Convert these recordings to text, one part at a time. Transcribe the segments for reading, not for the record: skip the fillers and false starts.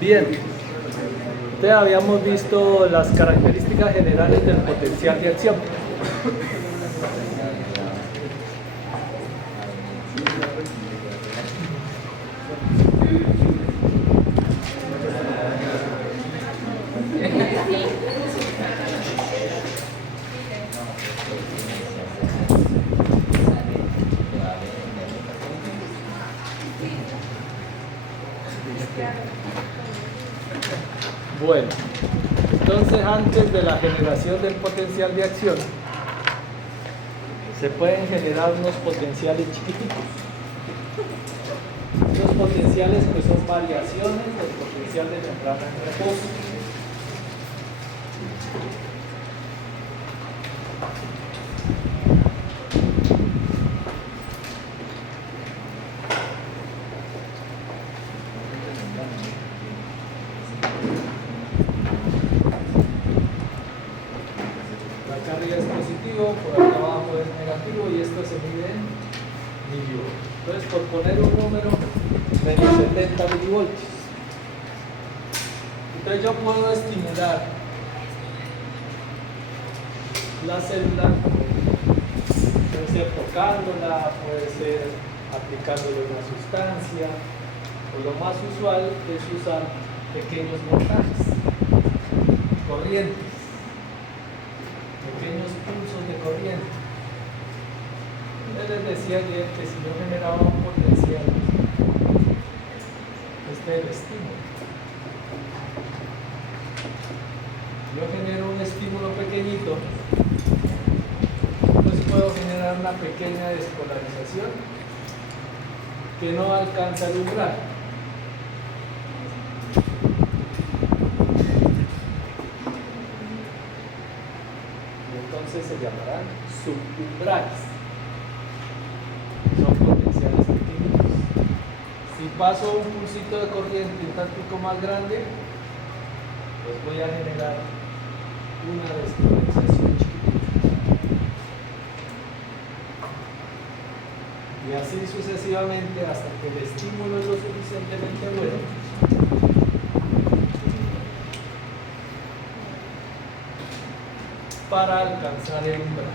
Bien, entonces habíamos visto las características generales del potencial de acción. Bueno, entonces antes de la generación del potencial de acción, se pueden generar unos potenciales chiquititos. Los potenciales pues son variaciones del potencial de membrana en reposo. Por acá abajo es negativo y esto se mide en milivoltios. Entonces, por poner un número, menos 70 milivoltios. Entonces, yo puedo estimular la célula, puede ser tocándola, puede ser aplicándole una sustancia, o lo más usual es usar pequeños voltajes, corrientes. Pequeños pulsos de corriente. Yo les decía ayer que si yo generaba un potencial, este es el estímulo. Yo genero un estímulo pequeñito, pues puedo generar una pequeña despolarización que no alcanza el umbral. Se llamarán subumbrales. Son potenciales pequeños. Si paso un pulsito de corriente un tantico más grande, pues voy a generar una despolarización chiquitita. Y así sucesivamente hasta que el estímulo es lo suficientemente bueno para alcanzar el umbral.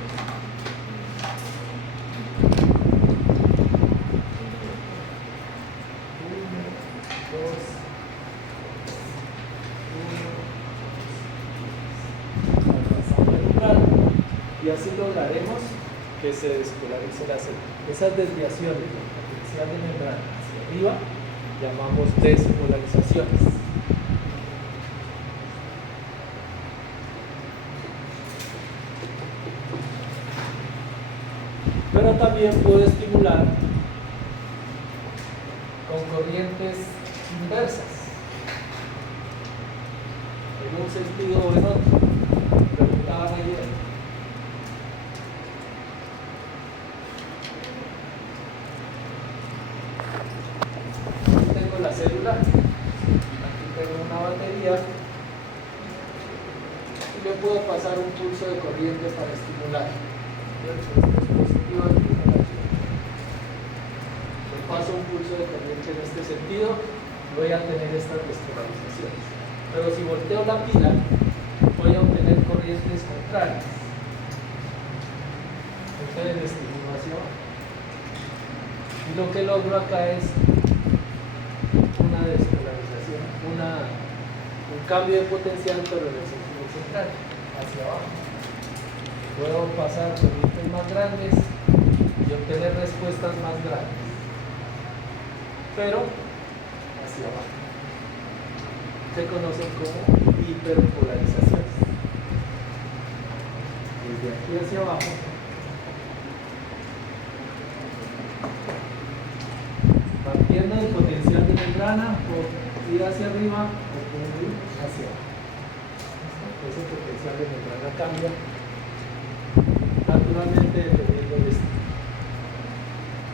Alcanzando el umbral. Y así lograremos que se despolarice la célula. Esas desviaciones del potencial de membrana hacia arriba llamamos despolarizaciones. Pero también puedo estimular con corrientes inversas, en un sentido o en otro. Preguntaban ayer. Aquí tengo la célula, aquí tengo una batería y le puedo pasar un pulso de corriente para estimular. Le paso un pulso de corriente en este sentido, voy a obtener estas despolarizaciones. Pero si volteo la pila, voy a obtener corrientes contrarias. Entonces la estimulación. Y lo que logro acá es una despolarización, un cambio de potencial, pero en el sentido central, hacia abajo. Puedo pasar corrientes más grandes y obtener respuestas más grandes, pero hacia abajo. Se conocen como hiperpolarizaciones. Desde aquí hacia abajo, partiendo del potencial de membrana, puedo ir hacia arriba o puedo ir hacia abajo. Ese potencial de membrana cambia naturalmente dependiendo del estilo.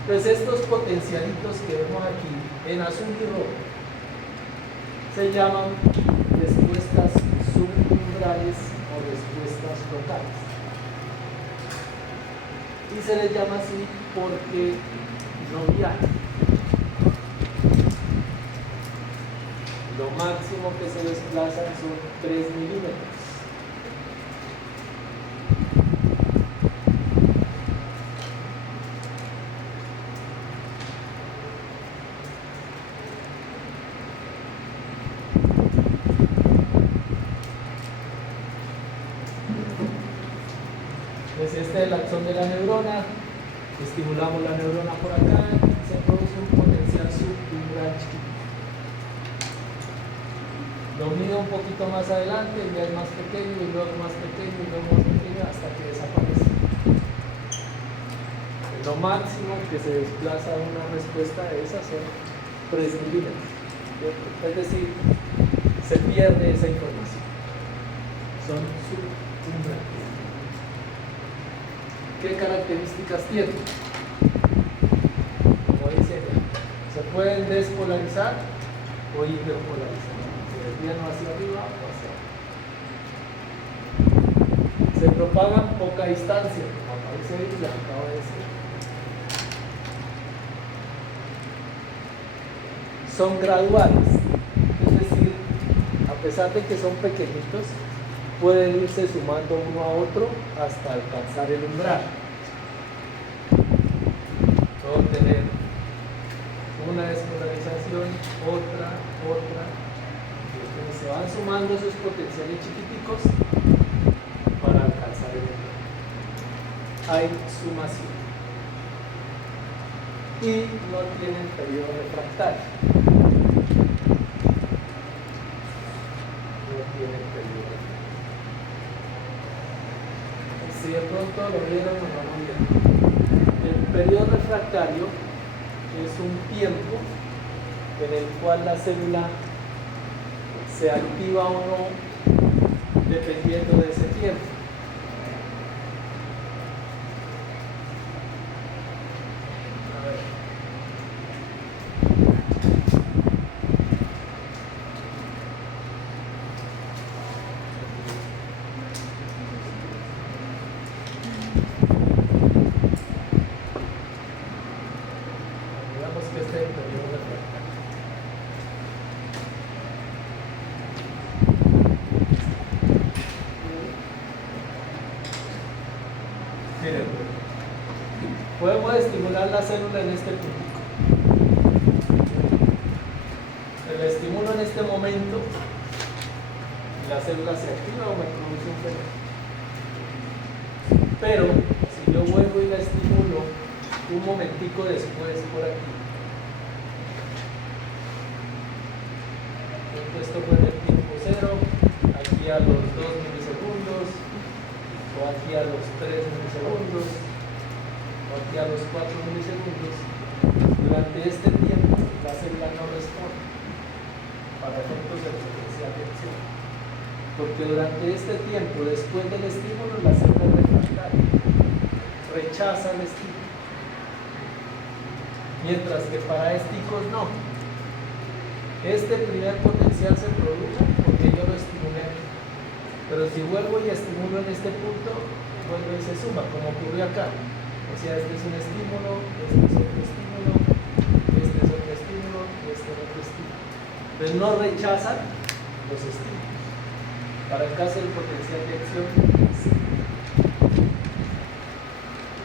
Entonces estos potencialitos que vemos aquí en azul y rojo se llaman respuestas subumbrales o respuestas locales. Y se les llama así porque no viajan. Lo máximo que se desplazan son 3 milímetros. Pues este es el axón de la neurona. Estimulamos la neurona por acá y se produce un potencial subumbral chiquito. Lo mido un poquito más adelante y ya es más pequeño y luego más pequeño y luego más pequeño hasta que desaparece. Lo máximo que se desplaza una respuesta de esas son 3 milímetros. Es decir, se pierde esa información. Son subumbrales. ¿Qué características tienen? Como dice, se pueden despolarizar o hiperpolarizar. Se desvían hacia arriba o hacia abajo. Se propagan poca distancia, como aparece ahí, la que acabo de decir. Son graduales, es decir, a pesar de que son pequeñitos, pueden irse sumando uno a otro hasta alcanzar el umbral. Puedo tener una despolarización, otra. Entonces se van sumando esos potenciales chiquiticos para alcanzar el umbral. Hay sumación. Y no tienen periodo refractario. Si de pronto lo vieron o no lo vieron. El periodo refractario es un tiempo en el cual la célula se activa o no dependiendo de ese tiempo. A ver. Miren, podemos estimular la célula en este punto. El estimulo en este momento, la célula se activa o me produce un fenómeno. Pero si yo vuelvo y la estimulo un momentico después por aquí, esto fue en el tiempo 0, aquí a los 2 milisegundos, o aquí a los 3 milisegundos, o aquí a los 4 milisegundos. Durante este tiempo la célula no responde para efectos del potencial de acción, porque durante este tiempo, después del estímulo, la célula refractaria rechaza el estímulo, mientras que para esticos no. Este primer potencial se produjo porque yo lo estimulé aquí. Pero si vuelvo y estimulo en este punto, vuelve y se suma, como ocurrió acá. O sea, este es un estímulo, este es otro estímulo, este es otro estímulo, este es otro estímulo. Pero no rechazan los estímulos. Para el caso del potencial de acción, sí.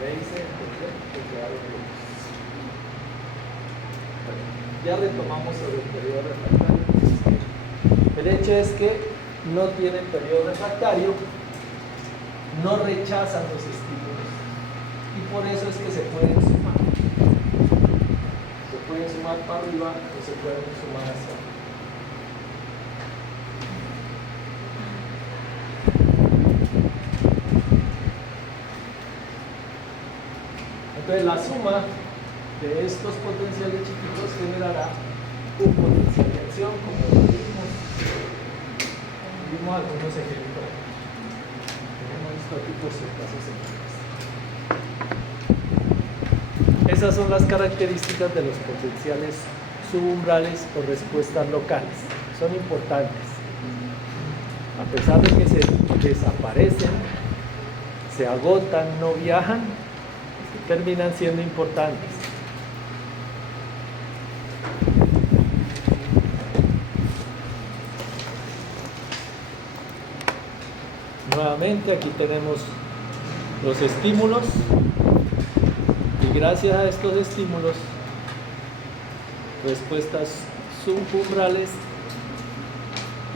¿Veis? Ya retomamos sobre el periodo refractario. El hecho es que no tienen periodo refractario, no rechazan los estímulos y por eso es que se pueden sumar. Se pueden sumar para arriba o se pueden sumar hacia abajo. Entonces la suma de estos potenciales chiquitos generará un potencial de acción, como lo vimos algunos ejemplos. Tenemos visto aquí por si acaso se muestra. Esas son las características de los potenciales subumbrales o respuestas locales. son importantes. A pesar de que se desaparecen, se agotan, no viajan, terminan siendo importantes. Nuevamente aquí tenemos los estímulos y gracias a estos estímulos, respuestas subumbrales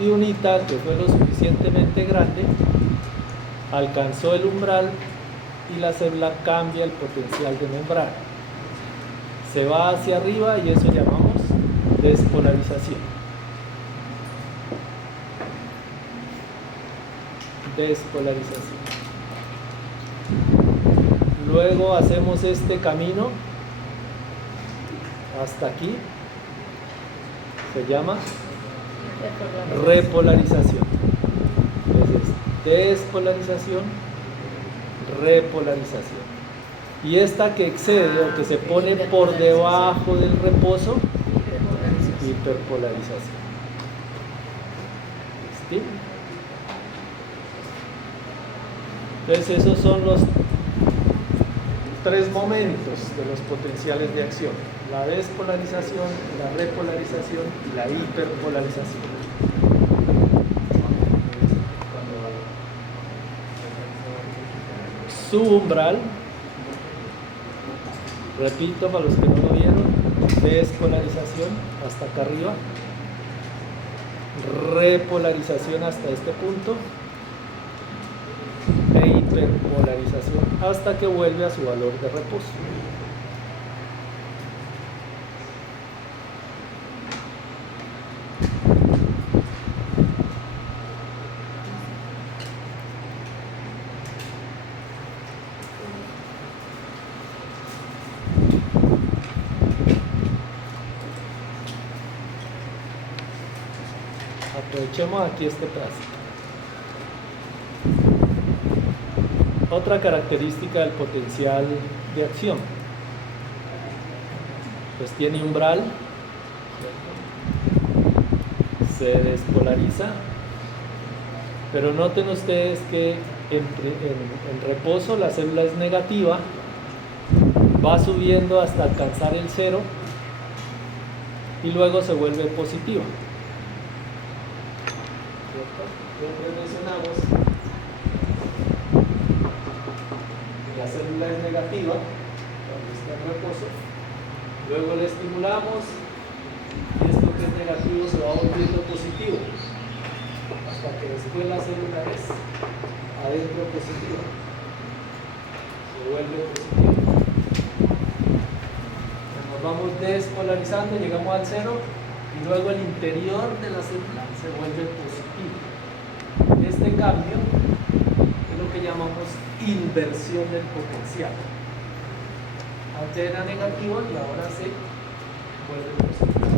y un ITA que fue lo suficientemente grande alcanzó el umbral y la célula cambia el potencial de membrar. Se va hacia arriba y eso llamamos despolarización. Despolarización. Luego hacemos este camino hasta aquí. Se llama repolarización. Entonces, despolarización, repolarización. Y esta que excede o que se pone por debajo del reposo, hiperpolarización. ¿Sí? Entonces esos son los tres momentos de los potenciales de acción: la despolarización, la repolarización y la hiperpolarización. Subumbral, repito para los que no lo vieron, despolarización hasta acá arriba, repolarización hasta este punto e hiperpolarización hasta que vuelve a su valor de reposo. Aprovechemos aquí este pedacito. Otra característica del potencial de acción, pues tiene umbral, se despolariza, pero noten ustedes que en reposo la célula es negativa, va subiendo hasta alcanzar el 0 y luego se vuelve positiva. Siempre mencionamos que la célula es negativa cuando está en reposo, luego le estimulamos y esto que es negativo se va volviendo positivo hasta que después la célula es adentro positiva, se vuelve positivo. Nos vamos despolarizando, llegamos al 0 y luego el interior de la célula se vuelve positivo. Este cambio es lo que llamamos inversión del potencial. Antes era negativo y ahora se vuelve positivo.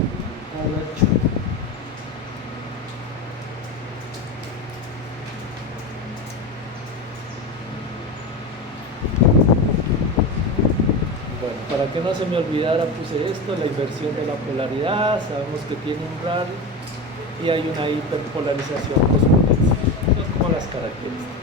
Bueno, para que no se me olvidara puse esto, la inversión de la polaridad, sabemos que tiene umbral y hay una hiperpolarización postpotencial. Son como las características.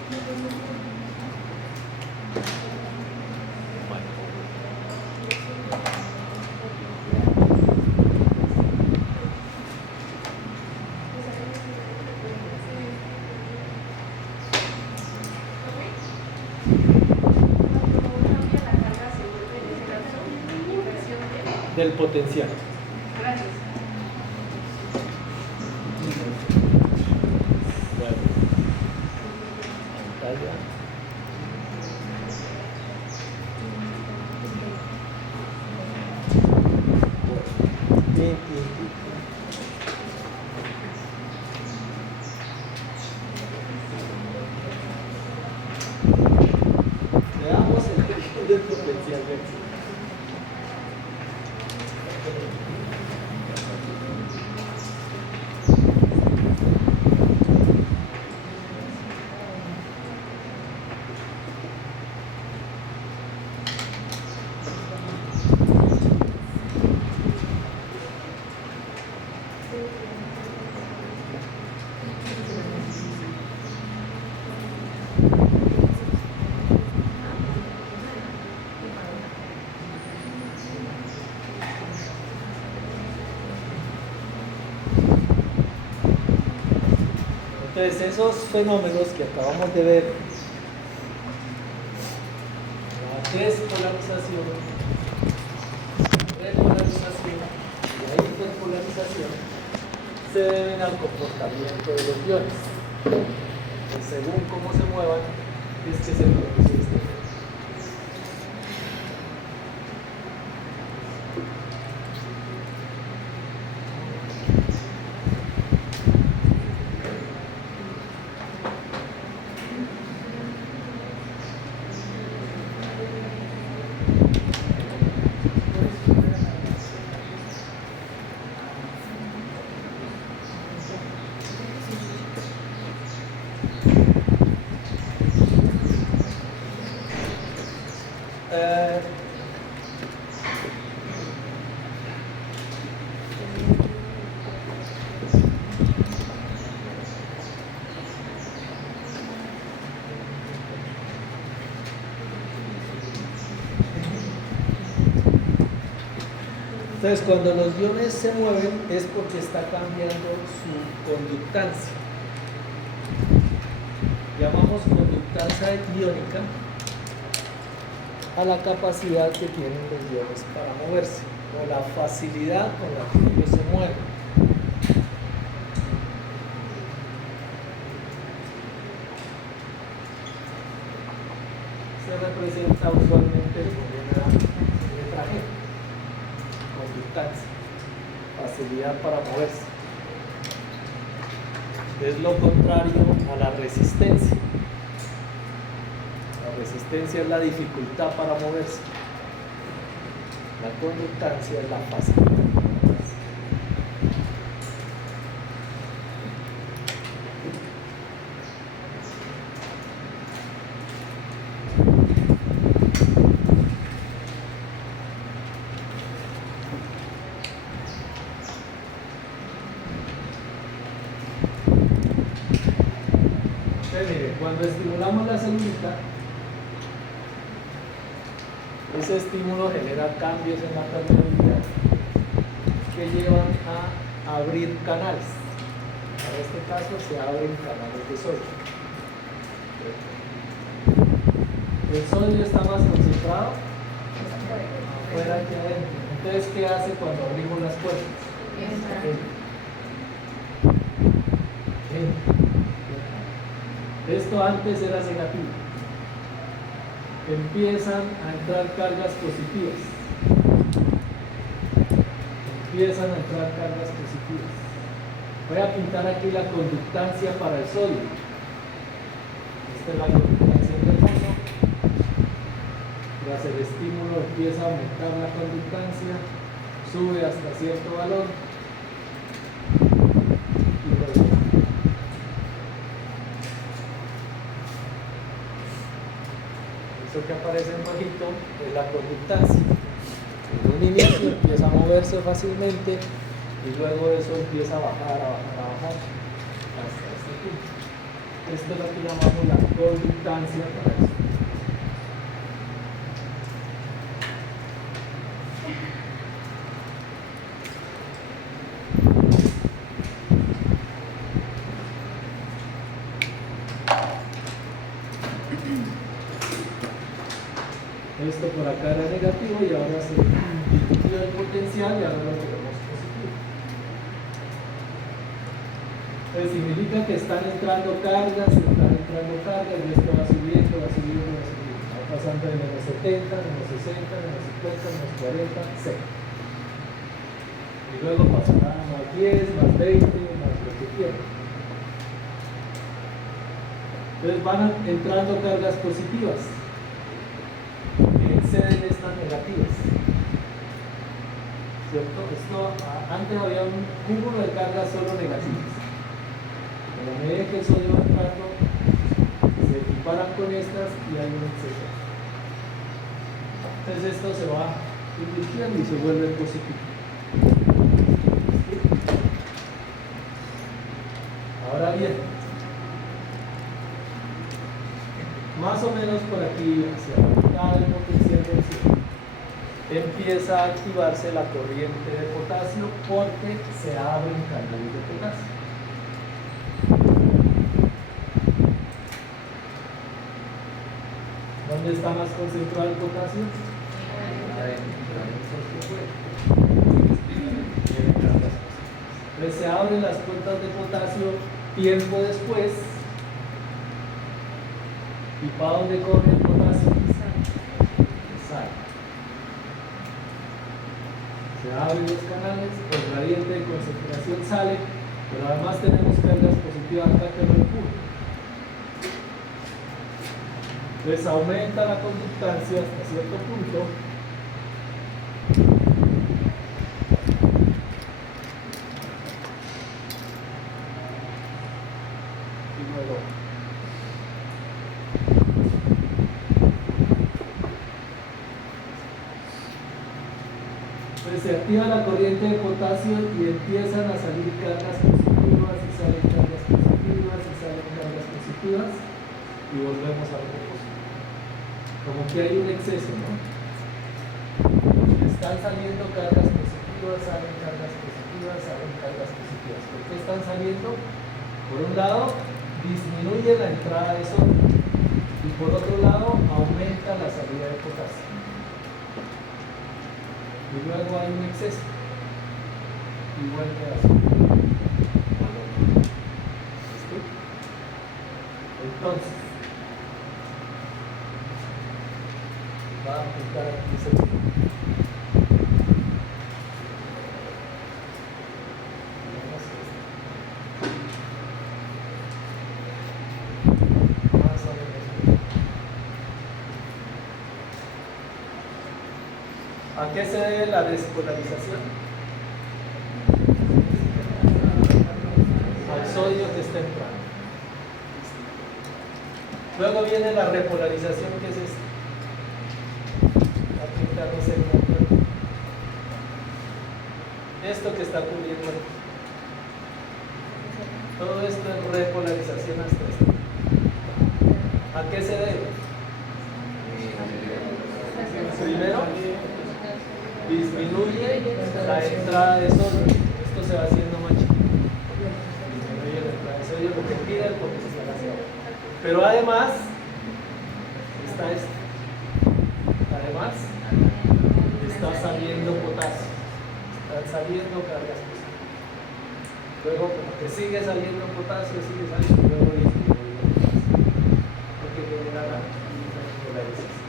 Del potencial. Gracias. Bueno, pantalla. Veamos el perfil del potencial de acción. Entonces, esos fenómenos que acabamos de ver, la despolarización, repolarización y la interpolarización, se deben al comportamiento de los iones. Y según cómo se muevan, es que se produce este efecto. Entonces, cuando los iones se mueven es porque está cambiando su conductancia. Llamamos conductancia iónica a la capacidad que tienen los iones para moverse, o la facilidad con la que ellos se mueven. Se representa usualmente con una letra G, conductancia, facilidad para moverse. Es lo contrario a la resistencia. La resistencia es la dificultad para moverse. La conductancia es la facilidad para moverse. Cuando estimulamos la celulita, ese estímulo genera cambios en la permeabilidad que llevan a abrir canales. En este caso se abren canales de sodio. El sodio está más concentrado afuera que adentro. Entonces, ¿qué hace cuando abrimos las puertas? Esto antes era negativo. Empiezan a entrar cargas positivas. Voy a pintar aquí la conductancia para el sodio. Esta es la conductancia del fondo. Tras el estímulo empieza a aumentar la conductancia, sube hasta cierto valor y luego eso que aparece en rojito es la conductancia. En un inicio empieza a moverse fácilmente y luego eso empieza a bajar hasta este punto. Esto es lo que llamamos la conductancia para eso. Esto por acá era negativo y ahora se invirtió el potencial y ahora lo tenemos positivo. Entonces significa que están entrando cargas y esto va subiendo. Va pasando de menos 70, menos 60, menos 50, menos 40, 0. Y luego pasará a más 10, más 20, más lo que quieran. Entonces van entrando cargas positivas. Exceden estas negativas, ¿cierto? Antes había un cúmulo de cargas solo negativas. En la medida que el sodio va entrando, se equiparan con estas y hay un exceso. Entonces esto se va invirtiendo y se vuelve positivo. Ahora bien, más o menos por aquí, hacia la mitad del potencial del cielo, empieza a activarse la corriente de potasio porque se abren canales de potasio. ¿Dónde está más concentrado el potasio? Entonces se abren las puertas de potasio tiempo después. ¿Y para dónde corre el potasio? Sale. Se abren los canales, el gradiente de concentración sale, pero además tenemos cargas positivas acá que lo empujan. Entonces aumenta la conductancia hasta cierto punto. Y luego se activa la corriente de potasio y empiezan a salir cargas positivas y salen cargas positivas y salen cargas positivas y volvemos al reposo. Como que hay un exceso, ¿no? Están saliendo cargas positivas, salen cargas positivas, salen cargas positivas. ¿Por qué están saliendo? Por un lado, disminuye la entrada de sodio y por otro lado, aumenta la salida de potasio. Y luego hay un exceso y vuelve a subir. ¿Listo? Entonces va a aplicar aquí ese más o menos. ¿A qué se debe la despolarización? Al sodio que está entrando. Luego viene la repolarización, que es esto. Aplicarnos el nombre. Esto que está cubriendo aquí. Todo esto es repolarización hasta esto. ¿A qué se debe? Primero, disminuye la entrada de sodio. Esto se va haciendo más chiquito. Disminuye la entrada de sodio, lo que pide el potencial hacia abajo. Pero además, está esto. Además, está saliendo potasio. Están saliendo cargas positivas. Luego, como que sigue saliendo potasio, sigue saliendo, luego disminuye el potasio. Porque genera la polarización.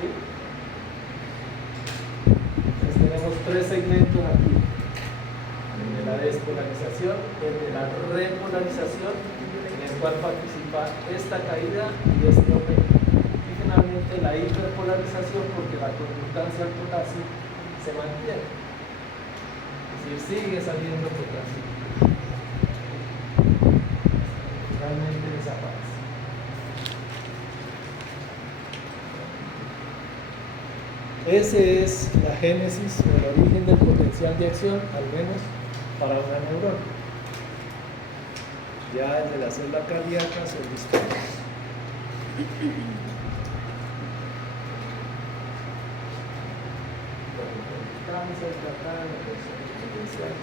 ¿Sí? Entonces tenemos tres segmentos aquí: el de la despolarización, el de la repolarización, en el cual participa esta caída y este aumento, y finalmente la hiperpolarización, porque la conductancia al potasio se mantiene, es decir, sigue saliendo potasio, realmente desaparece. Ese es la génesis o el origen del potencial de acción, al menos para una neurona. Ya el de la célula cardíaca son distintos. Cáncer, catarro, potencial.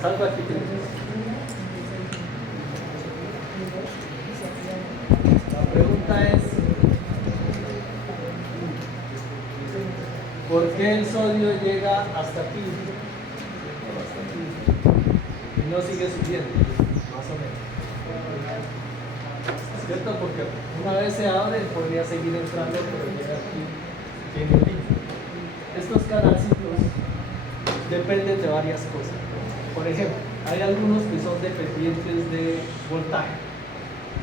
Salva aquí. ¿Por qué el sodio llega hasta aquí? Y no sigue subiendo, más o menos. ¿Cierto? Porque una vez se abre, podría seguir entrando, pero llega aquí, tiene un límite. Estos carásitos dependen de varias cosas. Por ejemplo, hay algunos que son dependientes de voltaje.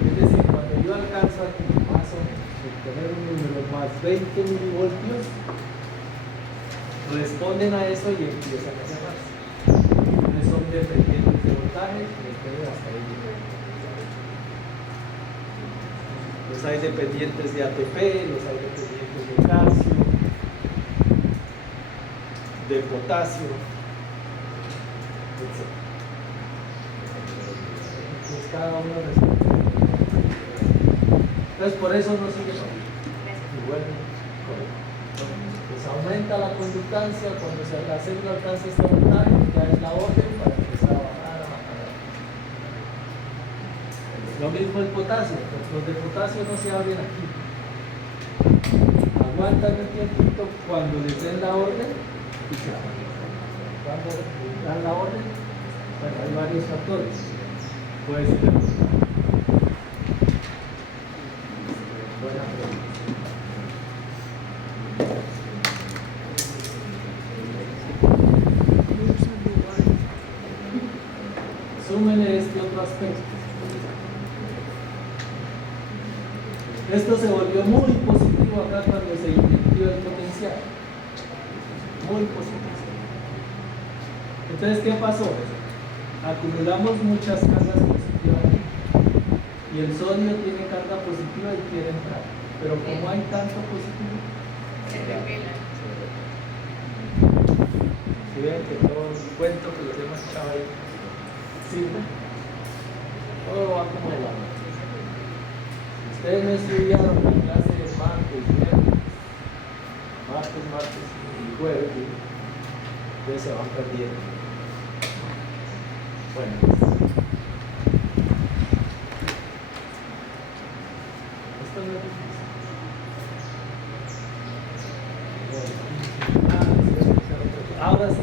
Es decir, cuando yo alcanzo aquí más o menos tener un número más 20 milivoltios, responden a eso y empiezan a cerrarse. Entonces son dependientes de voltaje y pueden hasta ahí llegar. Los hay dependientes de ATP, los hay dependientes de calcio, de potasio, etc. Entonces cada uno responde. Entonces por eso no sigue igual. Pues aumenta la conductancia cuando la célula alcanza este voltaje, ya es la orden para empezar a bajar, a bajar. Lo mismo el potasio, los de potasio no se abren aquí. Aguantan un tiempito cuando les den la orden y se abren. Cuando les dan la orden, bueno, hay varios factores. Puede ser el buena pregunta. Súmele este otro aspecto. Esto se volvió muy positivo acá cuando se invirtió el potencial. Muy positivo. Entonces, ¿qué pasó? Acumulamos muchas cargas positivas aquí. Y el sodio tiene carga positiva y quiere entrar. Pero como hay tanto positivo, Se revela. si ven que todo el cuento que les hemos echado ahí sirve, todo va como de la mano. Si ustedes no estudiaron la clase de martes y jueves, entonces se van perdiendo. Bueno, esto no es difícil. Ahora sí.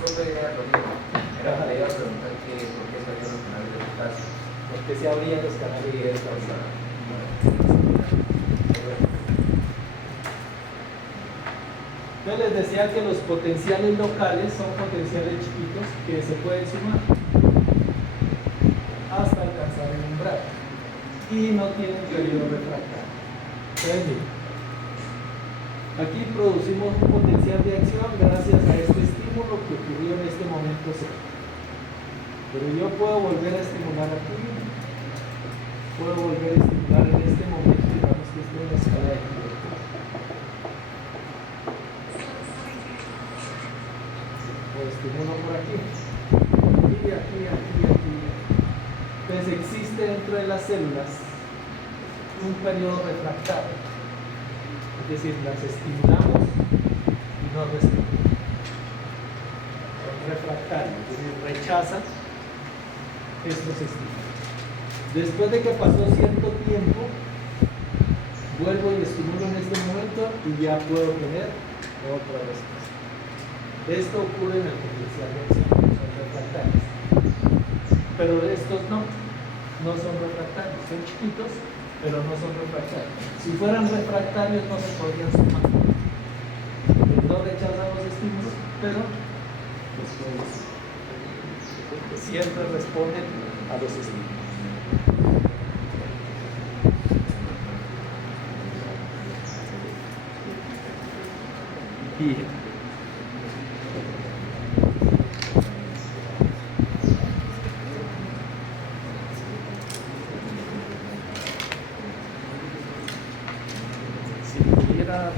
Profe, era lo mismo. Era le iba a preguntar por qué salieron los canales de potasio. Porque se abrían los canales Y de esta esta. Yo les decía que los potenciales locales son potenciales chiquitos que se pueden sumar hasta alcanzar el umbral y no tienen periodo refractario. Entonces, miren, aquí producimos un potencial de acción gracias a este estímulo que ocurrió en este momento C. Pero yo puedo volver a estimular aquí, puedo volver a estimular en este momento, digamos que esto es la escala de aquí. Lo estimulo por aquí, aquí. Entonces existe dentro de las células un periodo refractario, es decir, las estimulamos y no respondemos. Son refractarios, es decir, rechazan estos estímulos. Después de que pasó cierto tiempo, vuelvo y estimulo en este momento y ya puedo tener otra respuesta. Esto ocurre en el potencial de acción, son refractarios. Pero estos no son refractarios, son chiquitos, pero no son refractarios. Si fueran refractarios no se podrían sumar. No rechazan los estímulos, pero siempre responden a los estímulos. Y si pudiera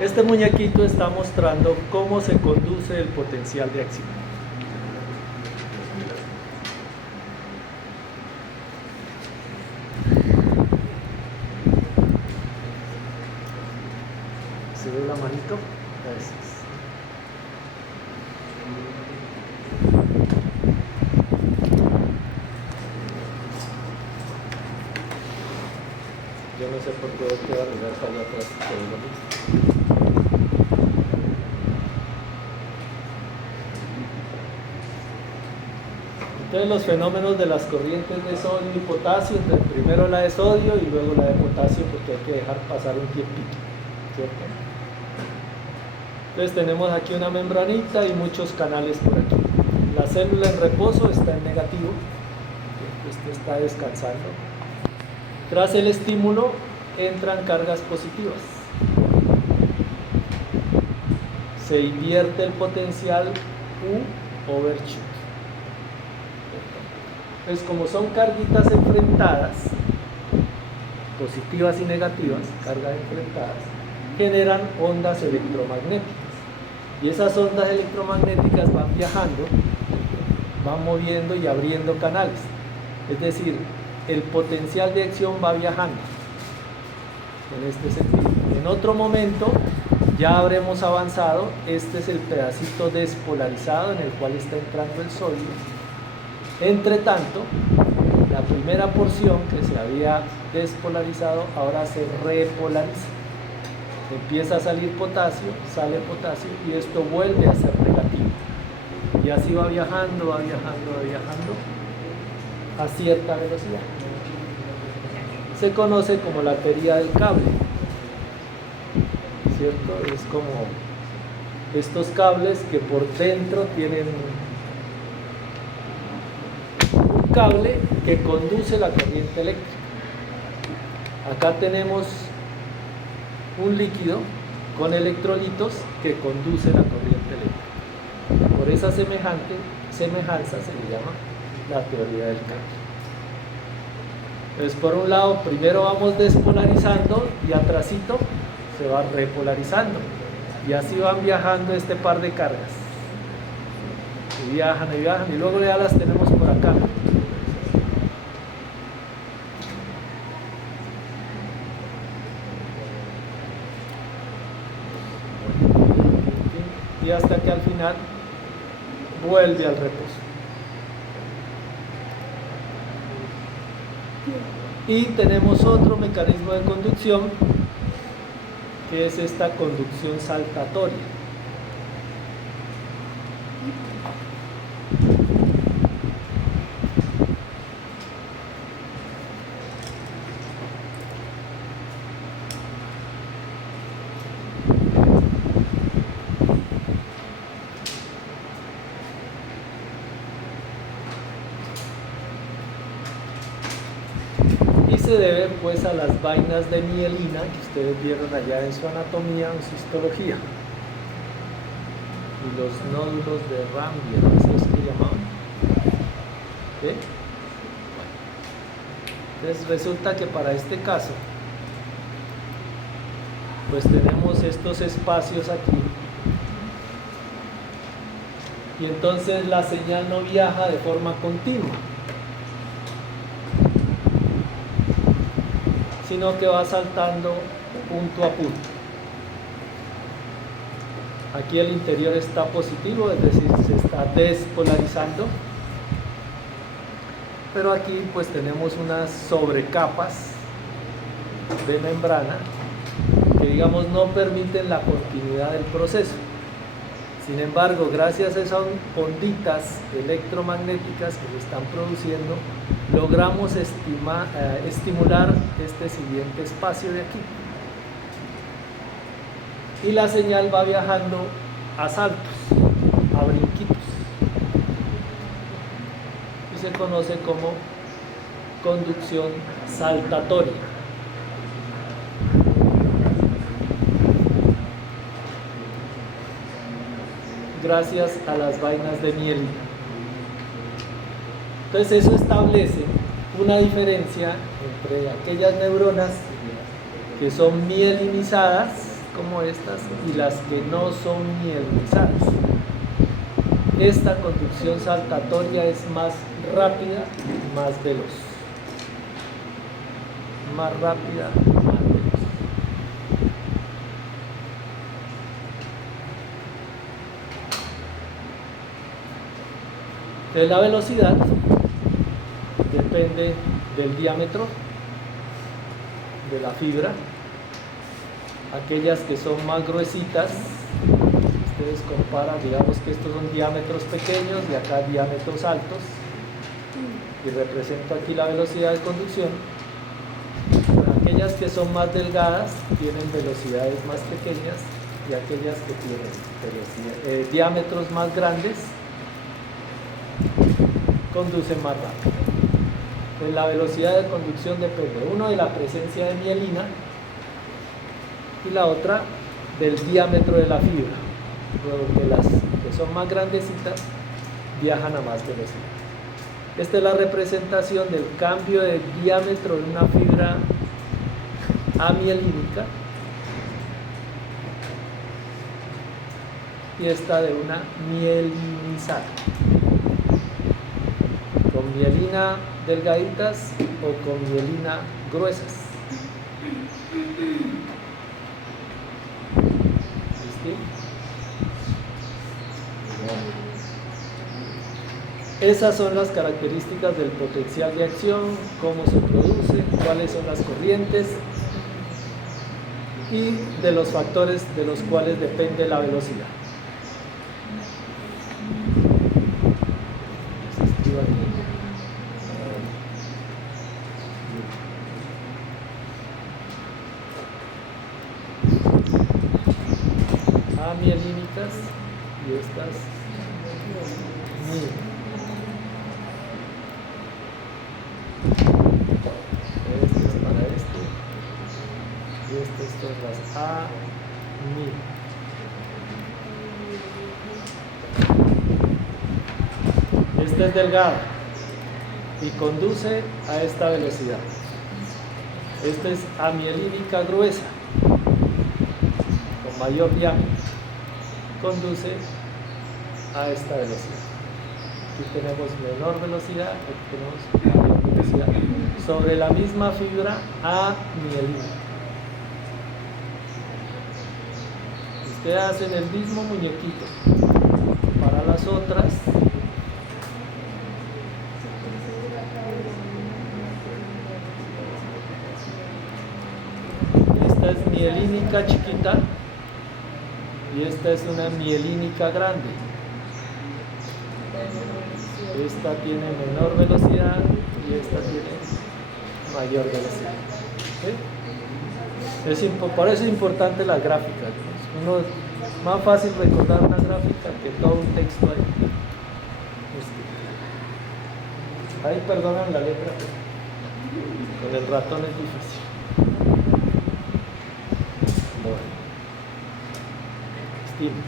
este muñequito está mostrando cómo se conduce el potencial de acción. ¿Se ve la manito? Gracias. Yo no sé por qué queda mirar para allá atrás. Entonces los fenómenos de las corrientes de sodio y potasio, primero la de sodio y luego la de potasio, porque hay que dejar pasar un tiempito, ¿cierto? Entonces tenemos aquí una membranita y muchos canales por aquí. La célula en reposo está en negativo, este está descansando. Tras el estímulo entran cargas positivas. Se invierte el potencial U overshoot. Entonces, como son carguitas enfrentadas, positivas y negativas, cargas enfrentadas, generan ondas electromagnéticas. Y esas ondas electromagnéticas van viajando, van moviendo y abriendo canales. Es decir, el potencial de acción va viajando en este sentido. En otro momento ya habremos avanzado. Este es el pedacito despolarizado en el cual está entrando el sodio. Entre tanto, la primera porción que se había despolarizado ahora se repolariza. Empieza a salir potasio, sale potasio y esto vuelve a ser negativo. Y así va viajando, va viajando, va viajando a cierta velocidad. Se conoce como la teoría del cable, ¿cierto? Es como estos cables que por dentro tienen un cable que conduce la corriente eléctrica. Acá tenemos un líquido con electrolitos que conduce la corriente eléctrica. Por esa semejanza se le llama la teoría del cable. Entonces, por un lado, primero vamos despolarizando y atrasito se va repolarizando. Y así van viajando este par de cargas. Y viajan y luego ya las tenemos por acá. Y hasta que al final vuelve al reposo. Y tenemos otro mecanismo de conducción que es esta conducción saltatoria. Se debe pues a las vainas de mielina que ustedes vieron allá en su anatomía o en su histología y los nódulos de Ranvier, ¿así es que llamaban? ¿Sí? Entonces resulta que para este caso pues tenemos estos espacios aquí y entonces la señal no viaja de forma continua, sino que va saltando punto a punto. Aquí el interior está positivo, es decir, se está despolarizando, pero aquí pues tenemos unas sobrecapas de membrana que digamos no permiten la continuidad del proceso. Sin embargo, gracias a esas onditas electromagnéticas que se están produciendo, logramos estimular este siguiente espacio de aquí. Y la señal va viajando a saltos, a brinquitos. Y se conoce como conducción saltatoria. Gracias a las vainas de mielina. Entonces eso establece una diferencia entre aquellas neuronas que son mielinizadas como estas y las que no son mielinizadas. Esta conducción saltatoria es más rápida, más veloz. Más rápida, más veloz. Entonces la velocidad depende del diámetro de la fibra. Aquellas que son más gruesitas, ustedes comparan, digamos que estos son diámetros pequeños y acá diámetros altos, y represento aquí la velocidad de conducción. Aquellas que son más delgadas tienen velocidades más pequeñas, y aquellas que tienen diámetros más grandes conducen más rápido. Pues la velocidad de conducción depende, uno, de la presencia de mielina, y la otra del diámetro de la fibra. Luego que las que son más grandecitas viajan a más velocidad. Esta es la representación del cambio de diámetro de una fibra amielínica, y esta de una mielinizada, con mielina delgaditas o con mielina gruesas. ¿Listo? Esas son las características del potencial de acción, cómo se produce, cuáles son las corrientes y de los factores de los cuales depende la velocidad. Amielínicas y estas mi. Este es para este y estas son las ami. Esta es delgada y conduce a esta velocidad. Esta es amielínica gruesa, con mayor diámetro, conduce a esta velocidad. Aquí tenemos menor velocidad, aquí tenemos mayor velocidad, sobre la misma fibra amielínica. Ustedes hacen el mismo muñequito para las otras. Esta es mielínica chiquita y esta es una mielínica grande. Esta tiene menor velocidad y esta tiene mayor velocidad. ¿Sí? Por eso es importante la gráfica. Es más fácil recordar una gráfica que todo un texto ahí. Ahí perdonan la letra, pero con el ratón es difícil. Bueno. Steve.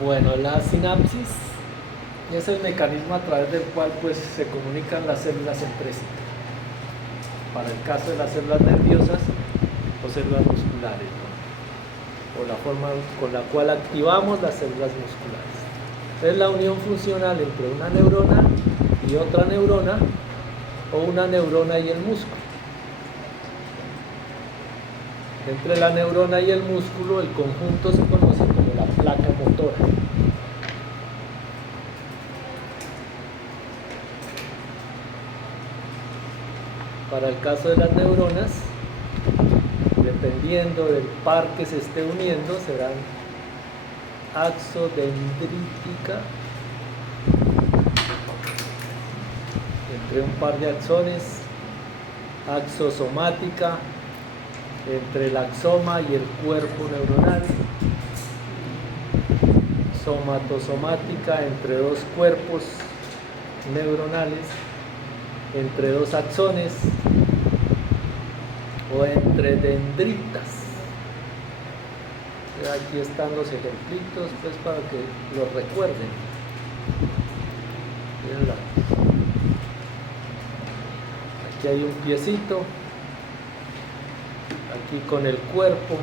Bueno, la sinapsis es el mecanismo a través del cual pues, se comunican las células entre sí. Para el caso de las células nerviosas o células musculares, ¿no? o la forma con la cual activamos las células musculares. Es la unión funcional entre una neurona y otra neurona, o una neurona y el músculo. Entre la neurona y el músculo, el conjunto se conoce como la placa motora. Para el caso de las neuronas, dependiendo del par que se esté uniendo, serán axodendrítica, entre un par de axones, axosomática, entre el axoma y el cuerpo neuronal, somatosomática, entre dos cuerpos neuronales, entre dos axones, o entre dendritas. Aquí están los ejemplitos, pues, para que los recuerden. Aquí hay un piecito, aquí con el cuerpo,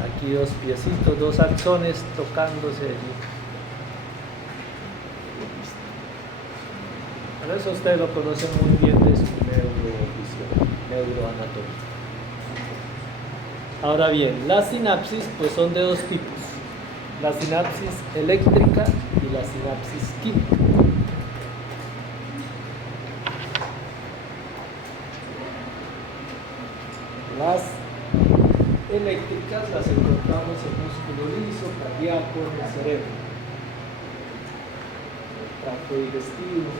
aquí dos piecitos, dos axones tocándose allí. Por eso ustedes lo conocen muy bien de su neurovisión, neuroanatomía. Ahora bien, las sinapsis pues son de dos tipos: la sinapsis eléctrica y la sinapsis química. Las eléctricas las encontramos en músculo liso, cardíaco, en el cerebro, en el tracto digestivo.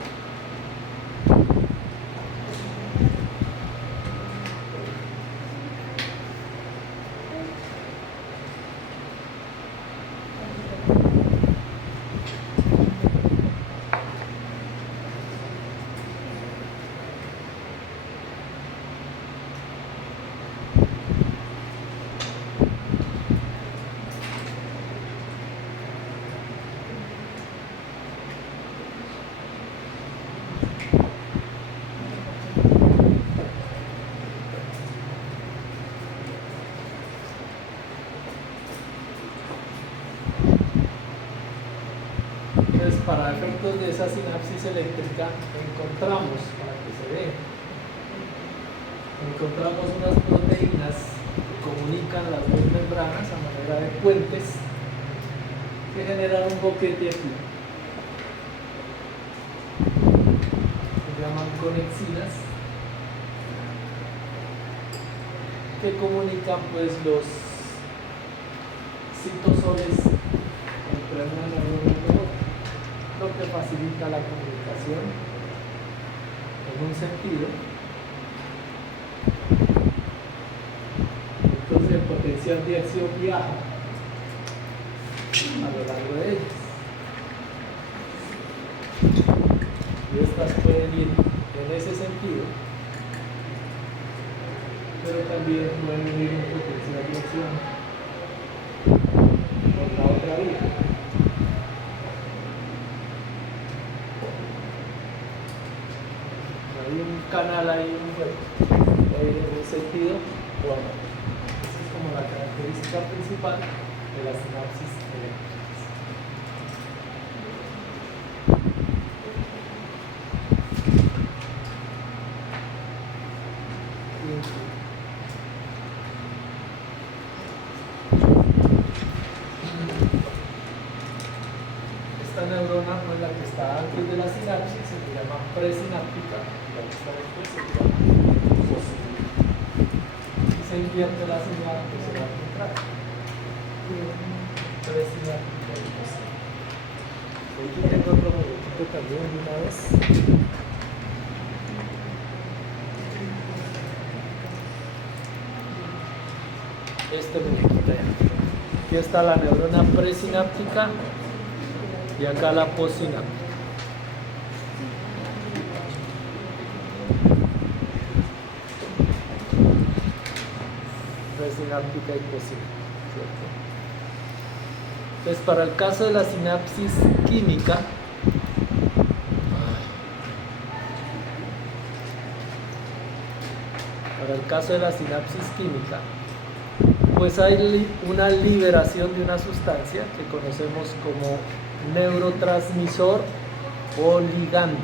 Entonces, para efectos de esa sinapsis eléctrica, encontramos, para que se vea, encontramos unas proteínas que comunican las dos membranas a manera de puentes que generan un boquete aquí. Se llaman conexinas, que comunican pues los citosoles entre una neurona y otra, lo que facilita la comunicación en un sentido. Entonces el potencial de acción viaja a lo largo de ellas, y estas pueden ir en ese sentido, pero también pueden unir un potencial de acción por la otra vía. Hay un canal ahí, en ese sentido, bueno, esa es como la característica principal de la sinapsis eléctricas. Esta neurona no es la que está antes de la sinapsis, se llama presináptica, y la que está después se llama postsináptica. Si se invierte la señal, pues se va a encontrar presináptica y postsináptica. Aquí tengo otro momentito también de una vez. Este momentito ya. Aquí está la neurona presináptica y acá la postsináptica. Presináptica y postsináptica, ¿cierto? Entonces, para el caso de la sinapsis química, pues hay una liberación de una sustancia que conocemos como neurotransmisor o ligando.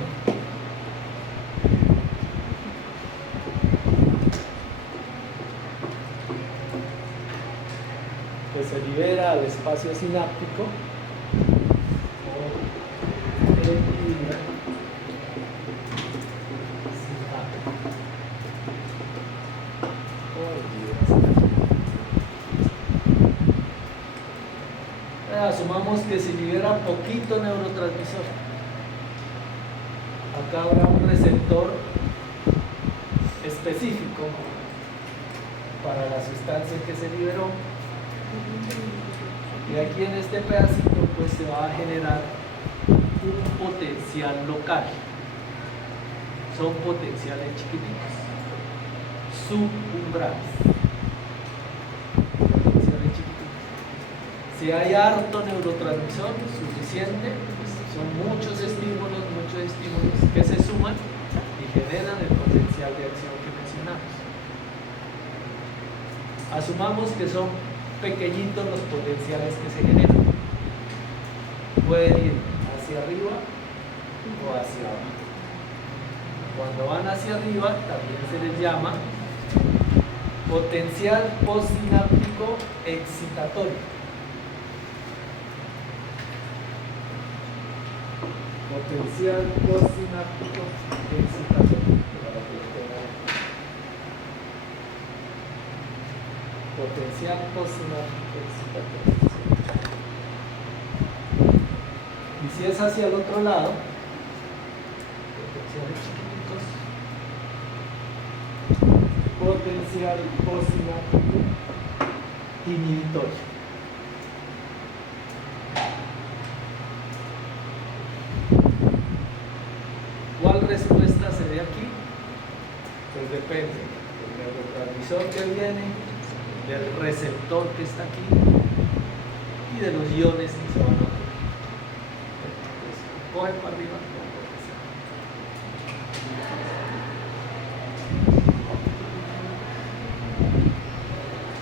Que se libera al espacio sináptico o libra sináptico. Asumamos que se libera poquito neurotransmisor. Acá habrá un receptor específico para la sustancia que se liberó. Y aquí en este pedacito pues se va a generar un potencial local. Son potenciales chiquititos, subumbrales. Potenciales chiquititos. Si hay harto neurotransmisor suficiente, pues son muchos estímulos que se suman y generan el potencial de acción que mencionamos. Asumamos que son pequeñitos los potenciales que se generan. Pueden ir hacia arriba o hacia abajo. Cuando van hacia arriba también se les llama potencial postsináptico excitatorio. Potencial postsináptico excitatorio. Potencial postsináptico excitatorio. Y si es hacia el otro lado, potenciales chiquitos, potencial postsináptico inhibitorio. ¿Cuál respuesta se ve aquí? Pues depende del neurotransmisor que viene, del receptor que está aquí y de los iones que se van a mover. Entonces, coge para arriba.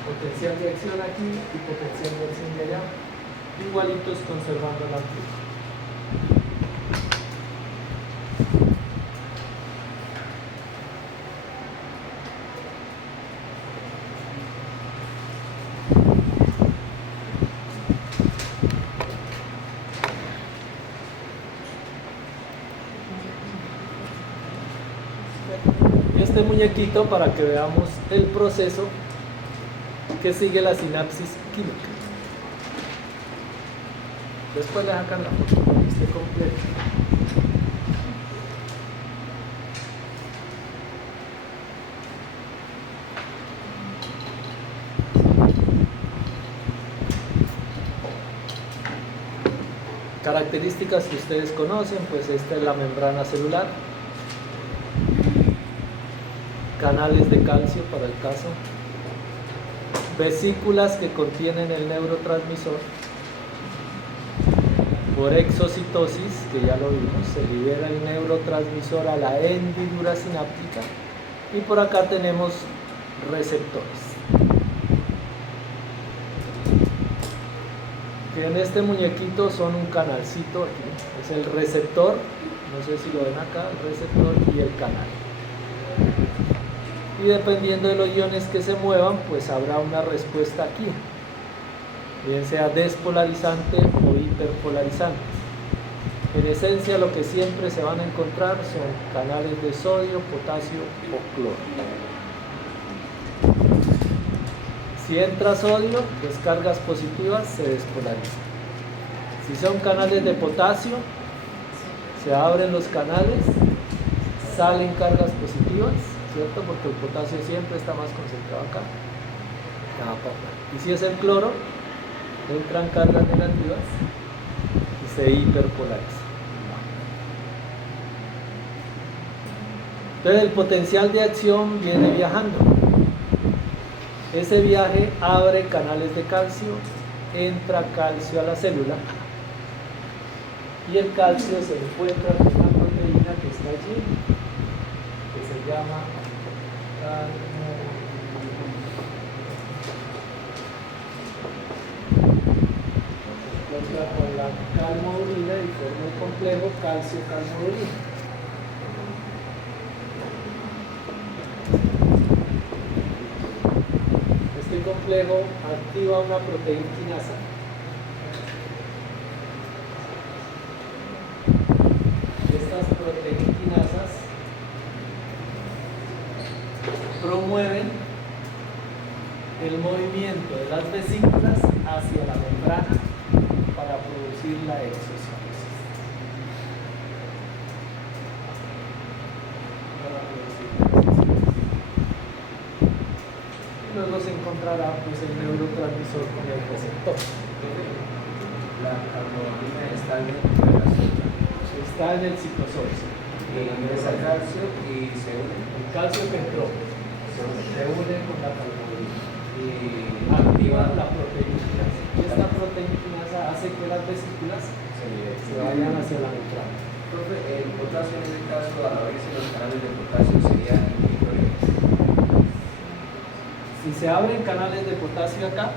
Potencial de acción aquí y potencial de acción de allá, igualitos conservando la amplitud. Este muñequito para que veamos el proceso que sigue la sinapsis química. Después le sacan la foto para que esté completo. Características que ustedes conocen, pues esta es la membrana celular. Canales de calcio para el caso, vesículas que contienen el neurotransmisor, por exocitosis, que ya lo vimos, se libera el neurotransmisor a la hendidura sináptica y por acá tenemos receptores. Que en este muñequito son un canalcito aquí, es el receptor, no sé si lo ven acá, el receptor y el canal. Y dependiendo de los iones que se muevan, pues habrá una respuesta aquí, bien sea despolarizante o hiperpolarizante. En esencia lo que siempre se van a encontrar son canales de sodio, potasio o cloro. Si entra sodio, descargas positivas se despolarizan. Si son canales de potasio, se abren los canales, salen cargas positivas, ¿cierto? Porque el potasio siempre está más concentrado acá. Y si es el cloro, entran cargas negativas y se hiperpolariza. Entonces el potencial de acción viene viajando. Ese viaje abre canales de calcio, entra calcio a la célula y el calcio se encuentra con una proteína que está allí, que se llama mezcla con la calmodulina y forma el complejo calcio-calmodulina. Este complejo activa una proteína quinasa. Estas proteínas quinasas promueven el movimiento de las vesículas hacia la membrana para producir la exocitosis. Y luego se encontrará pues, el neurotransmisor con el receptor. La calmodulina está dentro de la célula. Está en el citosol. Y ingresa el calcio y se une. El calcio que entró se une con la calmodulina Y activa la proteína quinasa. Esta proteína quinasa hace que las vesículas se vayan hacia la membrana. Profe, el potasio en este caso, al abrirse los canales de potasio, sería inhibidores. Si se abren canales de potasio acá,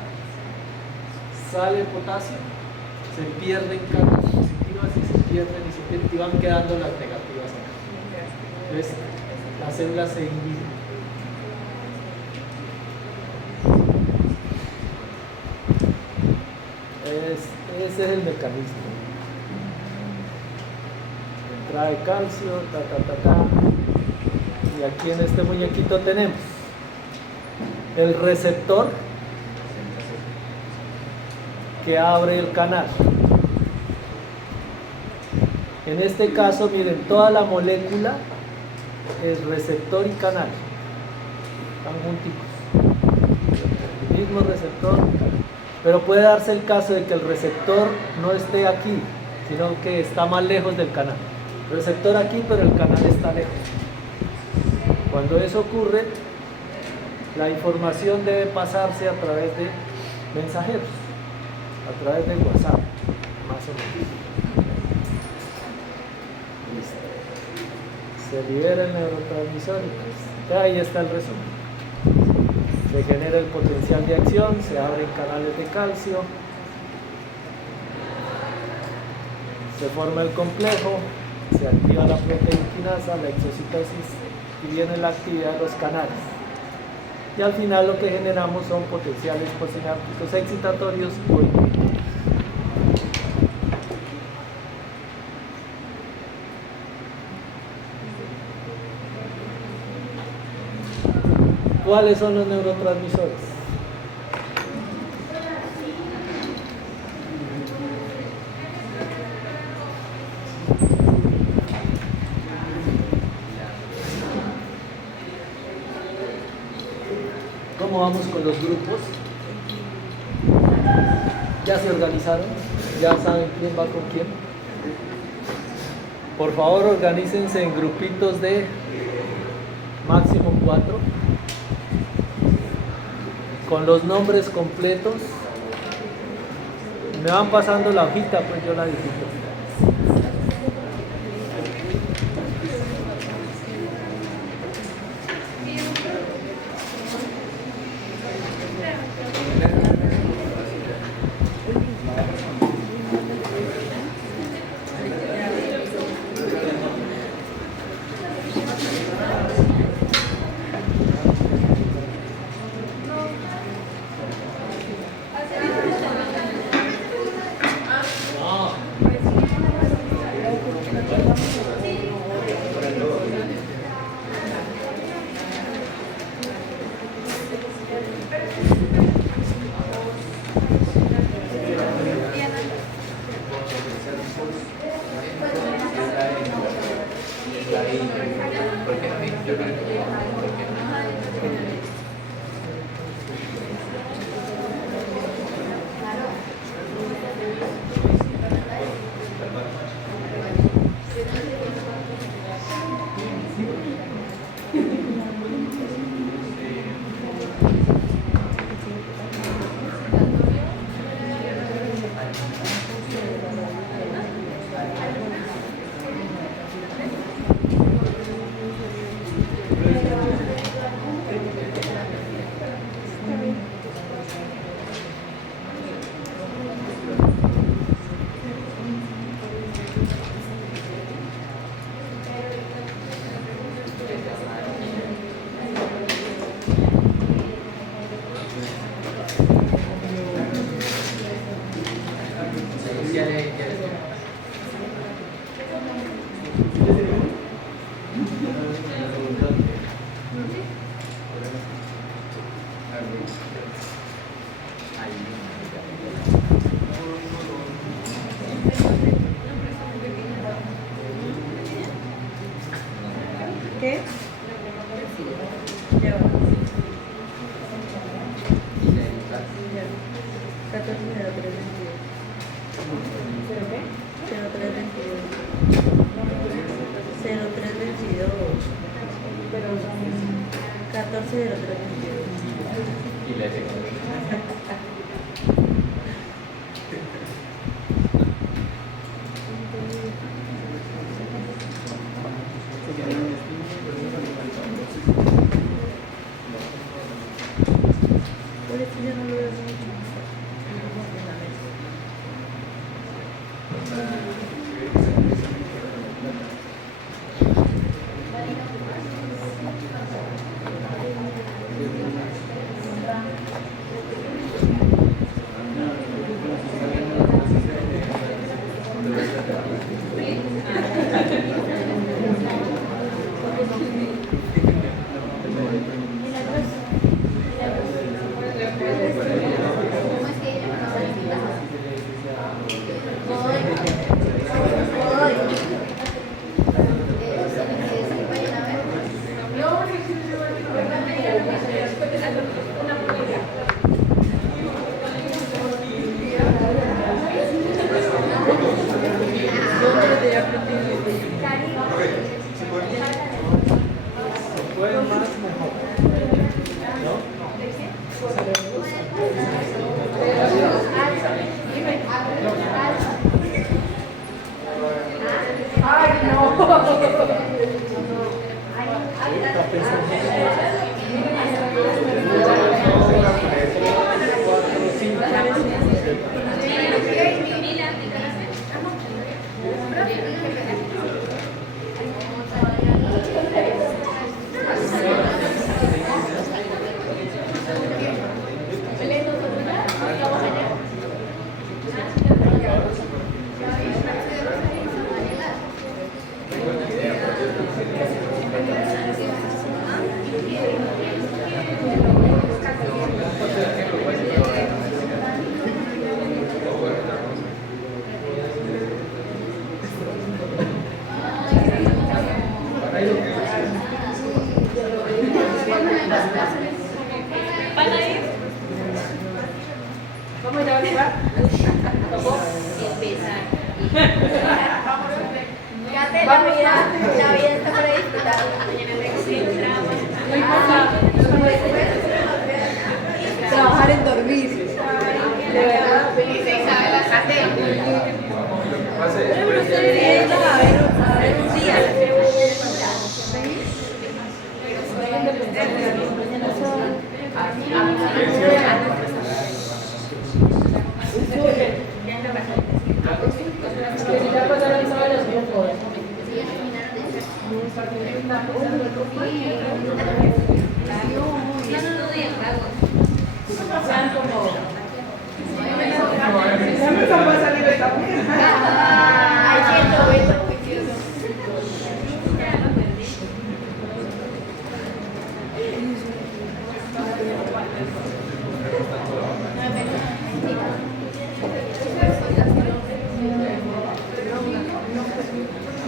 sale potasio, se pierden cargas positivas y se pierden y van quedando las negativas acá. Entonces, las células se inhiben. Ese es el mecanismo. Entrada de calcio, y aquí en este muñequito tenemos el receptor que abre el canal. En este caso, miren, toda la molécula es receptor y canal, están junticos, el mismo receptor, pero puede darse el caso de que el receptor no esté aquí, sino que está más lejos del canal. El receptor aquí, pero el canal está lejos. Cuando eso ocurre, la información debe pasarse a través de mensajeros, a través de WhatsApp, más o menos. Listo. Se libera el neurotransmisor y pues, ahí está el resumen. Se genera el potencial de acción, se abren canales de calcio, se forma el complejo, se activa la proteína quinasa, la exocitosis y viene la actividad de los canales. Y al final lo que generamos son potenciales postsinápticos excitatorios o inhibitorios. ¿Cuáles son los neurotransmisores? ¿Cómo vamos con los grupos? ¿Ya se organizaron? ¿Ya saben quién va con quién? Por favor, organícense en grupitos de máximo 4. Con los nombres completos. Me van pasando la hojita, pues yo la digito. Ya le ¿Qué? Ya va. 140322. ¿Pero qué? 0322. 0322. Pero son 140322. y la segunda. Por eso yo no lo veo mucho. En la mesa. ¿Dónde te aprendí? Se puede más mejor. ¿No? ¡Ay, no! Está pensando. ¿Van a ir? ¿Vamos a ir a jugar? Vamos ya, la vida está para disfrutar. No importa. Trabajar en dormir. De verdad. Pero ustedes vienen a ver un día. Mañana son. Ya pasaron los sábados, no jodas. Sean como. Ya me va a salir esta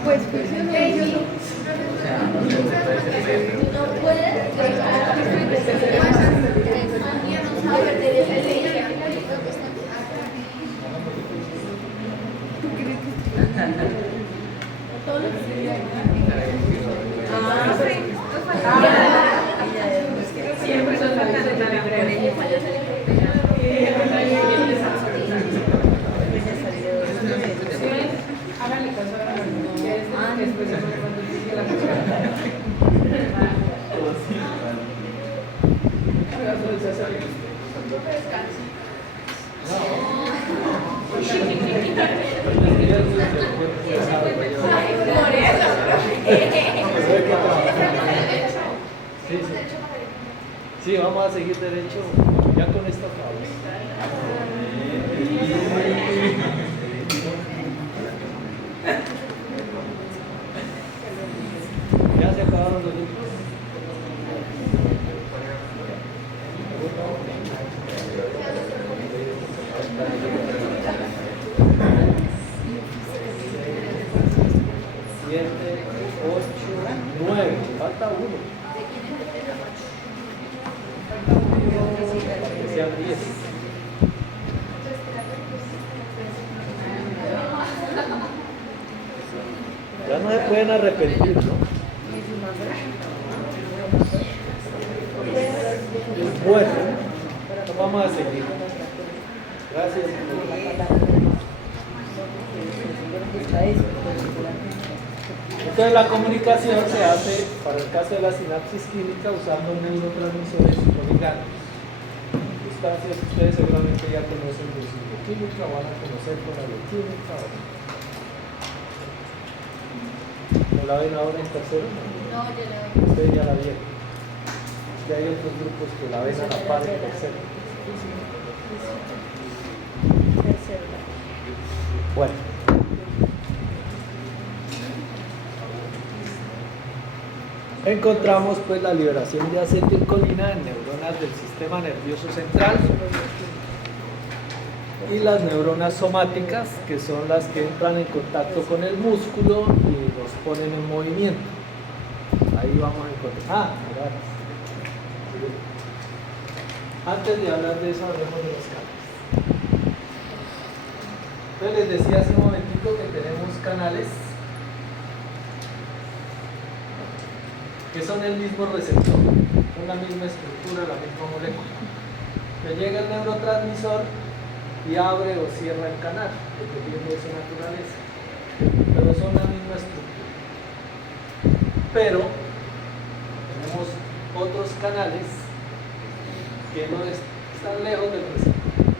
pues siempre son háganle caso a la después de cuando dice la Sí, vamos a seguir derecho. Ya con esto acabamos. ¿Ya se acabaron los libros? Siete, 8, 9, falta uno. Que sean 10. Ya no se pueden arrepentir, ¿no? Bueno, vamos a seguir. Gracias. Entonces la comunicación se hace, para el caso de la sinapsis química, usando neurotransmisores ligandos. Sustancias que ustedes seguramente ya conocen de su química, van a conocer con la bioquímica. ¿No la ven ahora en tercero? No, yo no. Ustedes ya la vieron. Y hay otros grupos que la ven a la par en tercero. Bueno. Encontramos pues la liberación de acetilcolina en neuronas del sistema nervioso central y las neuronas somáticas, que son las que entran en contacto con el músculo y nos ponen en movimiento. Ahí vamos a encontrar. Mirad. Antes de hablar de eso, hablemos de los canales. Entonces les decía hace un momentico que tenemos canales que son el mismo receptor, son la misma estructura, la misma molécula. Le llega el neurotransmisor y abre o cierra el canal, dependiendo de su naturaleza. Pero son la misma estructura. Pero tenemos otros canales que no están lejos del receptor.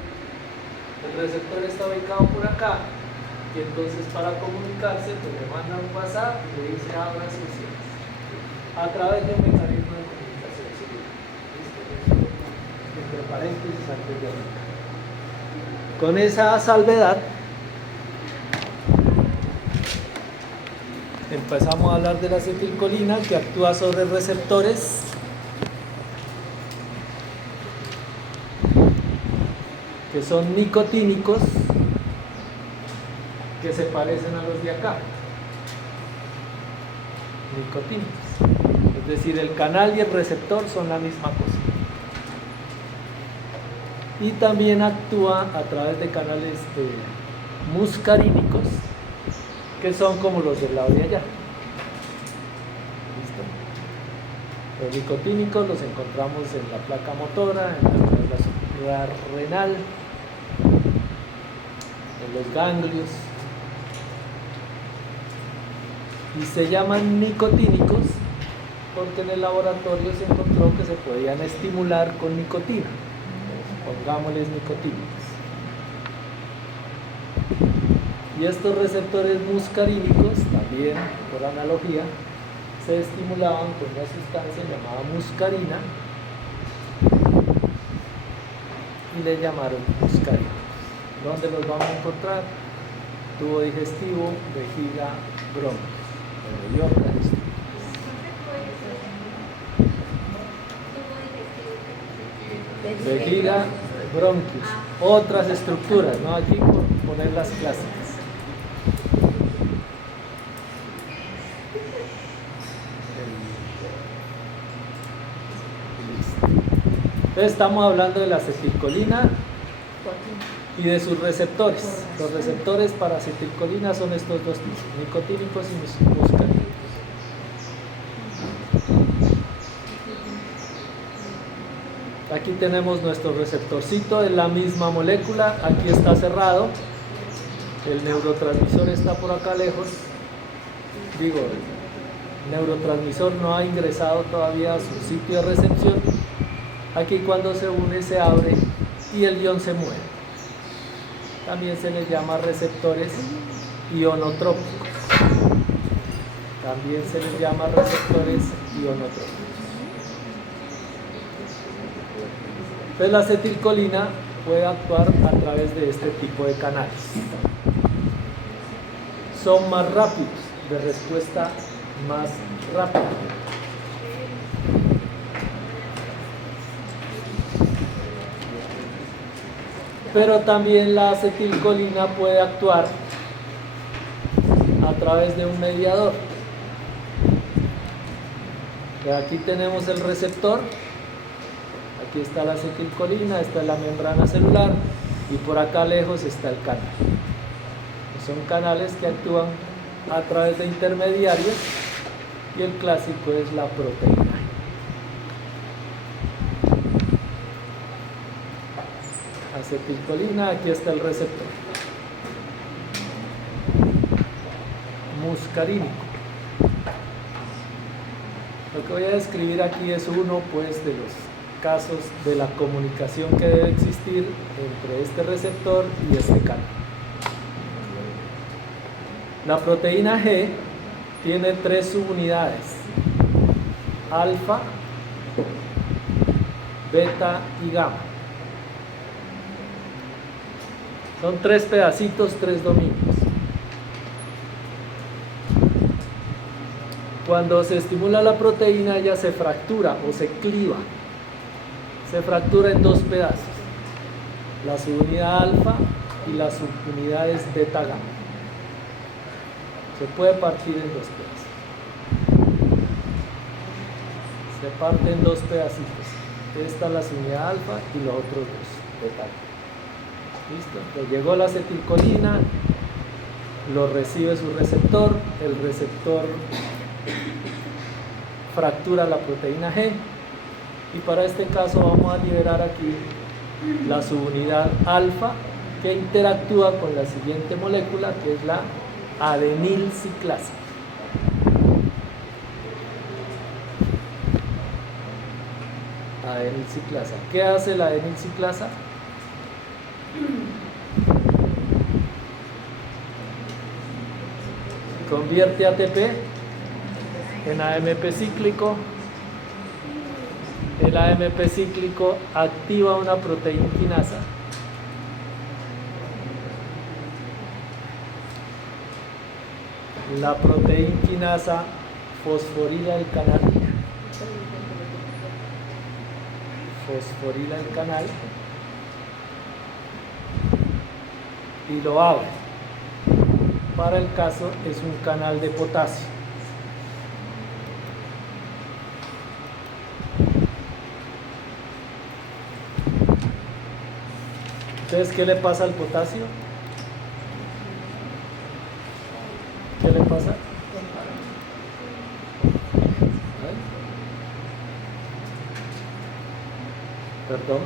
El receptor está ubicado por acá y entonces para comunicarse pues le manda un WhatsApp y le dice abras y cierras a través de un mecanismo de comunicación civil. Entre paréntesis antes de arrancar. Con esa salvedad empezamos a hablar de la acetilcolina, que actúa sobre receptores que son nicotínicos, que se parecen a los de acá. Nicotínicos. Es decir, el canal y el receptor son la misma cosa. Y también actúa a través de canales muscarínicos, que son como los del lado de allá. ¿Listo? Los nicotínicos los encontramos en la placa motora, en la médula suprarrenal, en los ganglios. Y se llaman nicotínicos porque en el laboratorio se encontró que se podían estimular con nicotina. Pongámosles nicotínicos. Y estos receptores muscarínicos, también por analogía, se estimulaban con una sustancia llamada muscarina y le llamaron muscarínicos. ¿Dónde los vamos a encontrar? Tubo digestivo, vejiga, bronquios. Y órganos. Vejiga, bronquios, otras estructuras, ¿no? Aquí por poner las clásicas. Entonces estamos hablando de la acetilcolina y de sus receptores. Los receptores para acetilcolina son estos dos tipos, nicotínicos y muscarínicos. Aquí tenemos nuestro receptorcito de la misma molécula, aquí está cerrado, el neurotransmisor está por acá lejos, digo, el neurotransmisor no ha ingresado todavía a su sitio de recepción, aquí cuando se une se abre y el ion se mueve. También se les llama receptores ionotrópicos, también se les llama receptores ionotrópicos. Entonces la acetilcolina puede actuar a través de este tipo de canales. son más rápidos, de respuesta más rápida. Pero también la acetilcolina puede actuar a través de un mediador. Aquí tenemos el receptor, aquí está la acetilcolina, esta es la membrana celular y por acá lejos está el canal. Son canales que actúan a través de intermediarios y el clásico es la proteína. Acetilcolina, aquí está el receptor. Muscarínico. Lo que voy a describir aquí es uno pues de los casos de la comunicación que debe existir entre este receptor y este canal. La proteína G tiene 3 subunidades: alfa, beta y gamma. Son 3 pedacitos, 3 dominios. Cuando se estimula la proteína, ella se fractura o se cliva. Se fractura en 2 pedazos: la subunidad alfa y las subunidades beta gamma. Se puede partir en 2 pedazos. Se parte en 2 pedacitos. Esta es la subunidad alfa y los otros 2 beta gamma. ¿Listo? Pues llegó la acetilcolina, lo recibe su receptor, el receptor fractura la proteína G y para este caso vamos a liberar aquí la subunidad alfa que interactúa con la siguiente molécula que es la adenilciclasa. Adenilciclasa. ¿Qué hace la adenilciclasa? Convierte ATP en AMP cíclico. El AMP cíclico activa una proteína quinasa la proteína quinasa fosforila el canal, y lo abre. Para el caso es un canal de potasio. Entonces, ¿qué le pasa al potasio? ¿Qué le pasa? Perdón,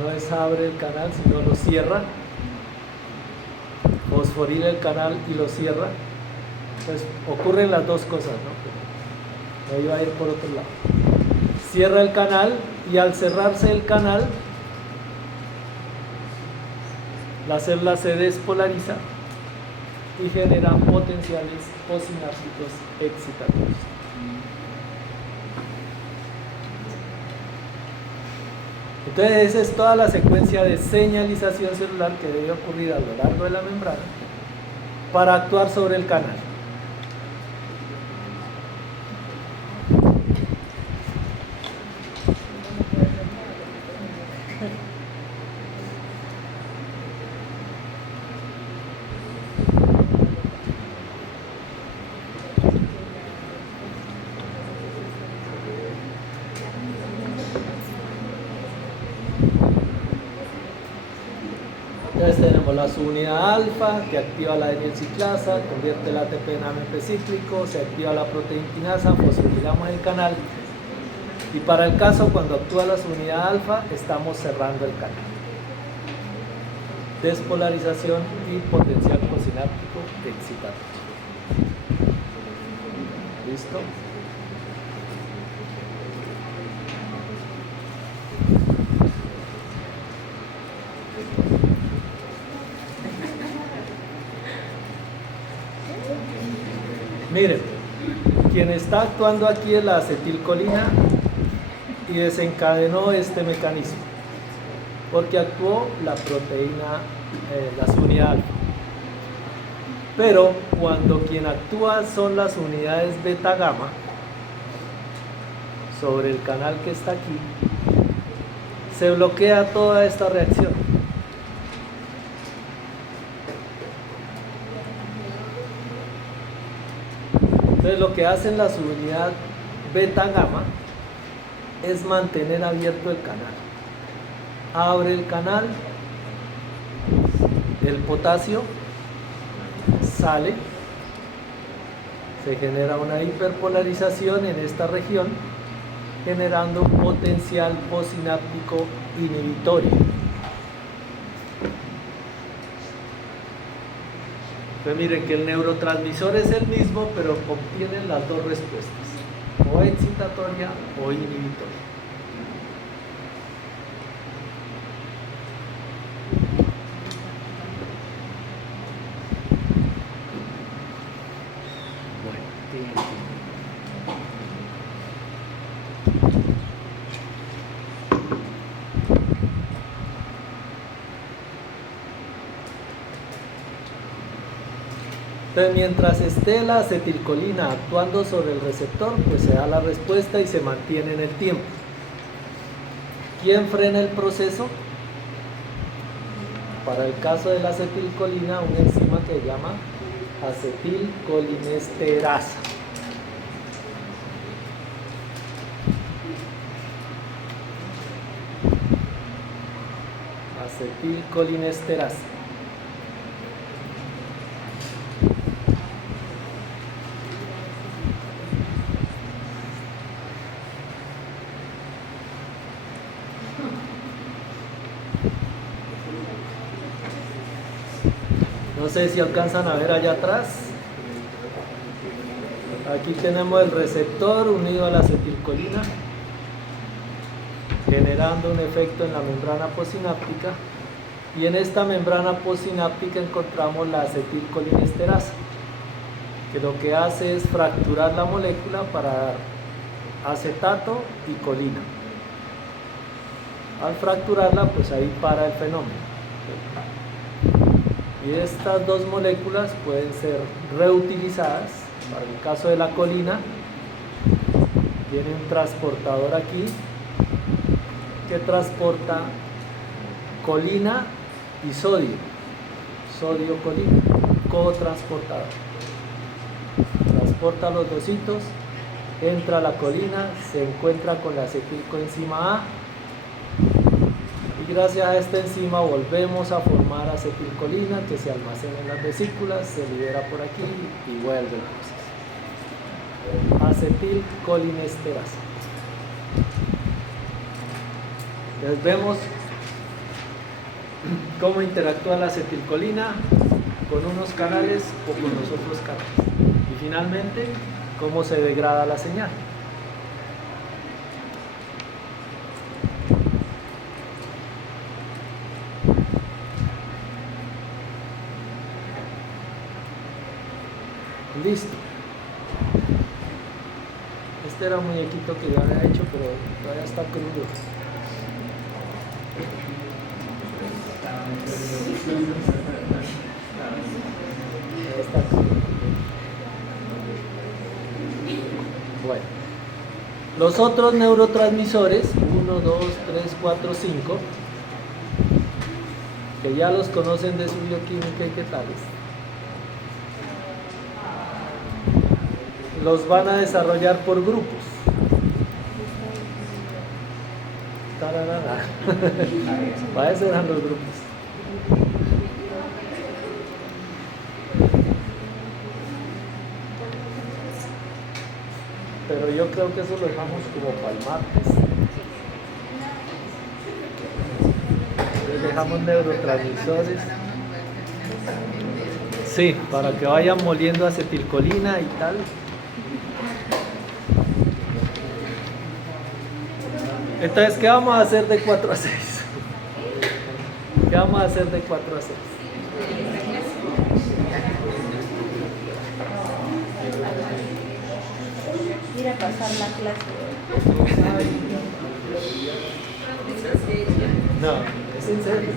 no es abre el canal, sino lo cierra. Fosforila el canal y lo cierra. Pues ocurren las dos cosas, ¿no? Pero iba a ir por otro lado. Cierra el canal y al cerrarse el canal, la célula se despolariza y genera potenciales posinápticos excitatorios. Entonces esa es toda la secuencia de señalización celular que debe ocurrir a lo largo de la membrana para actuar sobre el canal. Entonces tenemos la subunidad alfa que activa la adenilciclasa, convierte el ATP en AMP cíclico, se activa la proteína quinasa, fosforilamos el canal y para el caso cuando actúa la subunidad alfa estamos cerrando el canal. Despolarización y potencial posináptico excitatorio. ¿Listo? Miren, quien está actuando aquí es la acetilcolina y desencadenó este mecanismo porque actuó la proteína, la subunidad alfa. Pero cuando quien actúa son las unidades beta gamma sobre el canal que está aquí, se bloquea toda esta reacción. Entonces lo que hacen las unidades beta gamma es mantener abierto el canal. Abre el canal, el potasio sale, se genera una hiperpolarización en esta región, generando un potencial postsináptico inhibitorio. Entonces miren que el neurotransmisor es el mismo, pero obtienen las dos respuestas, o excitatoria o inhibitoria. Entonces, mientras esté la acetilcolina actuando sobre el receptor, pues se da la respuesta y se mantiene en el tiempo. ¿Quién frena el proceso? Para el caso de la acetilcolina, una enzima que se llama acetilcolinesterasa. Acetilcolinesterasa. No sé si alcanzan a ver allá atrás. Aquí tenemos el receptor unido a la acetilcolina, generando un efecto en la membrana postsináptica. Y en esta membrana postsináptica encontramos la acetilcolinesterasa, que lo que hace es fracturar la molécula para dar acetato y colina. Al fracturarla, pues ahí para el fenómeno. Y estas dos moléculas pueden ser reutilizadas. Para el caso de la colina, tiene un transportador aquí que transporta colina y sodio. Sodio-colina, cotransportador. Transporta los dos hitos, entra la colina, se encuentra con la acetilcoenzima A. Y gracias a esta enzima volvemos a formar acetilcolina que se almacena en las vesículas, se libera por aquí y vuelve el proceso. Acetilcolinesterasa. Entonces vemos cómo interactúa la acetilcolina con unos canales o con los otros canales. Y finalmente, cómo se degrada la señal. Listo. Este era un muñequito que ya había hecho, pero todavía está crudo. Está crudo. Bueno. Los otros neurotransmisores, 1, 2, 3, 4, 5, que ya los conocen de su bioquímica y qué tales, los van a desarrollar por grupos. Para eso eran los grupos. Pero yo creo que eso lo dejamos como para el martes. Les dejamos neurotransmisores. Sí, para que vayan moliendo acetilcolina y tal. Entonces, ¿qué vamos a hacer de 4 a 6? ¿Qué vamos a hacer de 4 a 6? Ir a pasar la clase. No, es en serio.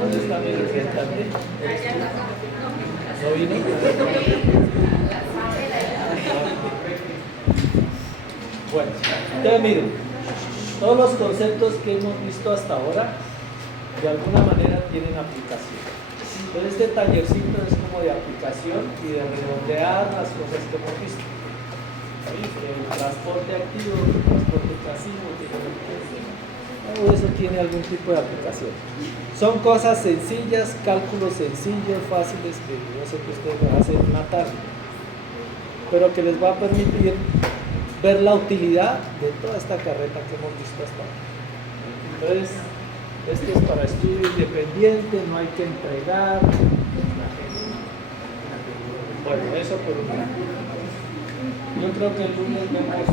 ¿Dónde está mi representante? ¿No vino? Bueno, entonces miren, todos los conceptos que hemos visto hasta ahora de alguna manera tienen aplicación. Entonces este tallercito es como de aplicación y de redondear las cosas que hemos visto. ¿Sí? El transporte activo, el transporte pasivo, todo eso tiene algún tipo de aplicación. Son cosas sencillas, cálculos sencillos, fáciles, que yo sé que ustedes van a hacer en una tarde, pero que les va a permitir ver la utilidad de toda esta carreta que hemos visto hasta ahora. Entonces, esto es para estudio independiente, no hay que entregar. Bueno, eso por un lado. Yo creo que el lunes vemos